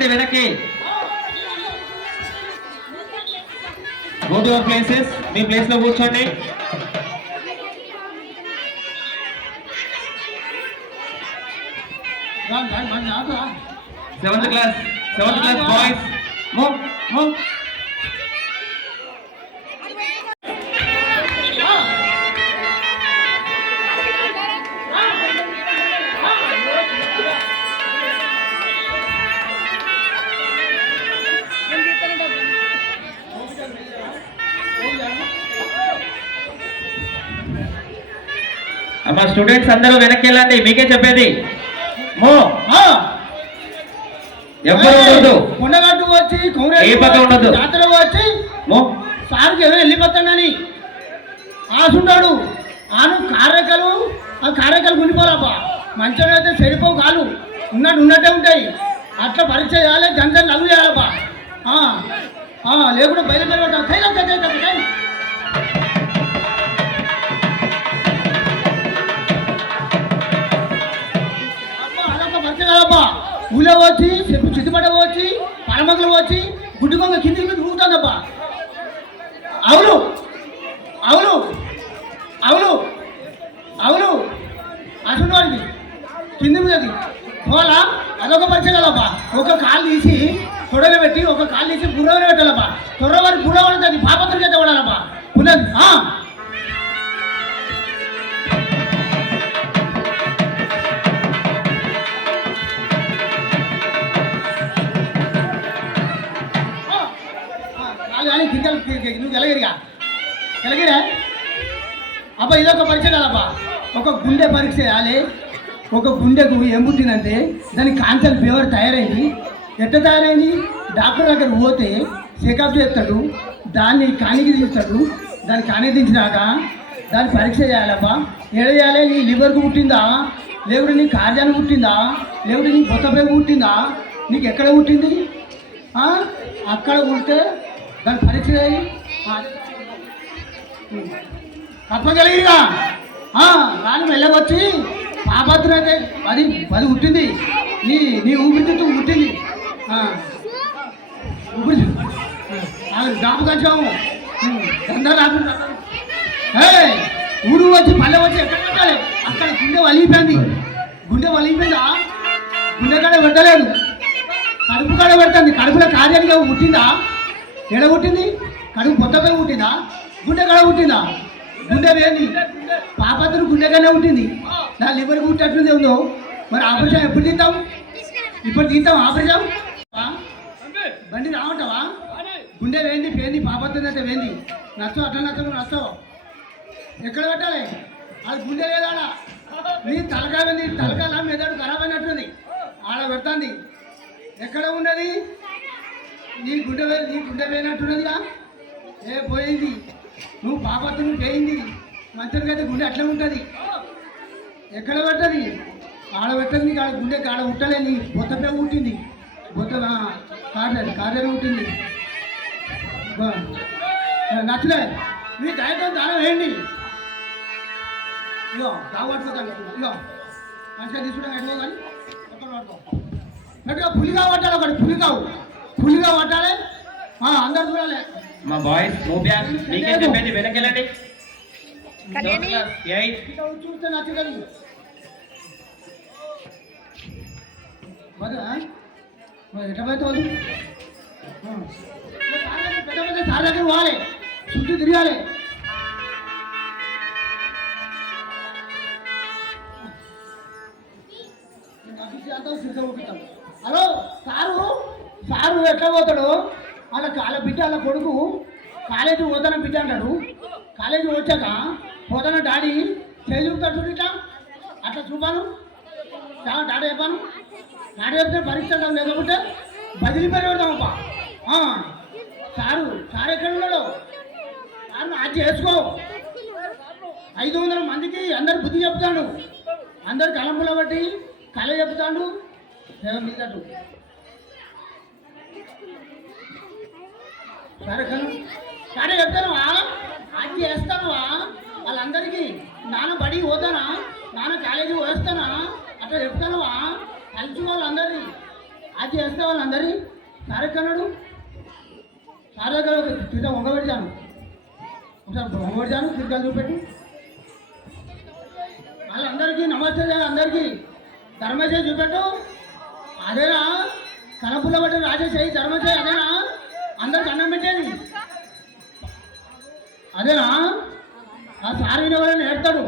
వెళ్ళండి వెనక్కి. Go to your places. Me place లో కూర్చోండి. Seventh class boys move. అమ్మా స్టూడెంట్స్ అందరూ వెనక్కి వెళ్ళండి. మీకే చెప్పేది. ఎవరు ఉండదు. కొండగట్టు వచ్చి ఏ పక్క ఉండదు. జాతర వచ్చి సార్కి ఏదో వెళ్ళిపోతాడని ఆసుంటాడు. ఆను కార్యకలు గుండిపోరాపా. మంచిగా అయితే చెడిపోవు కాలు ఉన్నట్టే ఉంటాయి. అట్లా పరీక్ష చేయాలి. జనజన్ నవ్వు చేయాలపా. లేకుండా బయలుదేరతాం. ఊళ్ళో వచ్చి చిట్టుపడ్డ వచ్చి పరమగలు వచ్చి గుడ్డుకొంగ కింది ఊగుతుందబ్బా. అవును అవును అవును అవును అసలు వాడికి కింది మీదది పోలా. అదొక పరిచయం కదబ్బా. ఒక కాలు తీసి తొడలు పెట్టి ఒక కాలు తీసి బుర్రని పెట్టాలబ్బా. తొర్రవాడి బుర్ర పడుతుంది. పాపత్రం చేత పడాలబ్బా. ఉన్నది కానీ నువ్వు ఎలగిరా అబ్బా. ఇదొక పరీక్ష కదబ్బా. ఒక గుండె పరీక్ష చేయాలి. ఒక గుండెకు ఏం పుట్టిందంటే దానికి కాన్సర్ ఫీవర్ తయారైంది. ఎట్లా తయారైంది? డాక్టర్ దగ్గర పోతే చెకప్ చేస్తాడు. దాన్ని కానికి తీస్తాడు. దాన్ని కానికి దించినాక దాన్ని పరీక్ష చేయాలబ్బా. ఏడ చేయాలి? నీ లివర్కు పుట్టిందా, లేకుంటే నీ కార్యానికి పుట్టిందా, లేకుంటే నీ బొత్తపేకు పుట్టిందా, నీకు ఎక్కడ పుట్టింది? అక్కడ పుట్టితే దాన్ని పరీక్ష చేయి. తప్పగలిగిగా రాని వెళ్ళవచ్చి పాపత్రం అయితే అది పుట్టింది. నీ ఊపిరితిత్తు పుట్టింది. ఊపిరితిత్తు జ్ఞాపకాము దందా రాకుండా ఊరు వచ్చి పల్లె వచ్చి ఎక్కడ పెట్టాలి? అక్కడ గుండె వలిగిపోయింది. గుండె కాడ పెట్టలేదు. కడుపు కాడ పెడుతుంది. కడుపులో కార్యానికి పుట్టిందా? ఎడ పుట్టింది? కడుపు పొత్తపై పుట్టిందా? గుండె కాడ పుట్టిందా? గుండె వేది పాపత్తులు గుండెగానే పుట్టింది. నా లివర్కి పుట్టట్టుంది ఉందో. మరి ఆపరేషన్ ఎప్పుడు తీద్దాం? ఇప్పుడు తీద్దాం ఆపరేషన్. బండి రావటవా? గుండె వేంది పేంది పాపత్తుంది అయితే వేంది. నచ్చవు అట్లా నచ్చవు. ఎక్కడ పెట్టాలి? అది గుండె లేదాడా? నీ తలకాయ ఉంది. తలకాయ మెదడు ఖరాబ్ అయినట్టుంది. ఆడ పెడుతుంది. ఎక్కడ ఉన్నది? నీ గుండె పోయినట్టున్నదిగా. పోయింది. నువ్వు పాపత్తును పోయింది. మంచిగా అయితే గుండె అట్లా ఉంటుంది. ఎక్కడ పెట్టది? ఆడ పెట్టదు. ఆడ గుండె ఆడ ఉట్టలే. నీ బొత్తపే పుట్టింది. బొత్త కార్యం ఉంటుంది. నచ్చలే మీ దయతో దానం వేయండి. ఇగో దావ పట్టుకోకండి. ఇగో మంచిగా తీసుకుంటాం. ఎట్టుకో కానీ ఎక్కడ పట్టుకో గట్టిగా పులిగా పట్టాలి. ఒకటి పులిగా పట్టాలి. అందరు చూడాలి. మా బాయ్స్ మీకే చెప్పేది. వెనకెళ్ళండి. చూస్తే నచ్చగలి ఎట్లా పోతే పెద్ద సార్ దగ్గర పోవాలి. చుట్టూ తిరగాలి. హలో సారు ఎట్లా పోతాడు? వాళ్ళ బిడ్డ వాళ్ళ కొడుకు కాలేజీ పోతాన బిడ్డ అంటాడు. కాలేజీ వచ్చాక పోతాన డాడీ చూపుతాడు. ఇట్లా అట్లా చూపాను. డాడీ చెప్పాను. డాడీ చెప్తే పరీక్ష లేకపోతే బదిలీ పెడతామప్పా. సారు ఎక్కడ ఉన్నాడు? సార్ అది చేసుకో. 500 మందికి అందరు బుద్ధి చెప్తాడు. అందరు కలంపులో బట్టి కళ చెప్తాడు. మిగతాడు సరే చెప్తానువా? అది చేస్తానువా? వాళ్ళందరికీ నాన్న బడికి పోతానా, నాన్న కాలేజీ వేస్తానా అట్లా చెప్తానువా? కలిసి వాళ్ళందరినీ అది చేస్తే వాళ్ళందరి సార్ ఎక్కన్నాడు సార్ దగ్గర ఒక తిరిగి వంగబెట్టాను ఒకసారి వంగబెట్టాను తిరిగి చూపెట్టి వాళ్ళందరికీ నమస్తే అందరికీ ధర్మజయ చూపెట్టు అదేనా కనపుల్ల బట్టి రాజేశాయి ధర్మజయ అదేనా అందరికి అన్నం పెట్టేది అదేనా ఆ సార్ వినేవాళ్ళని నేర్తాడు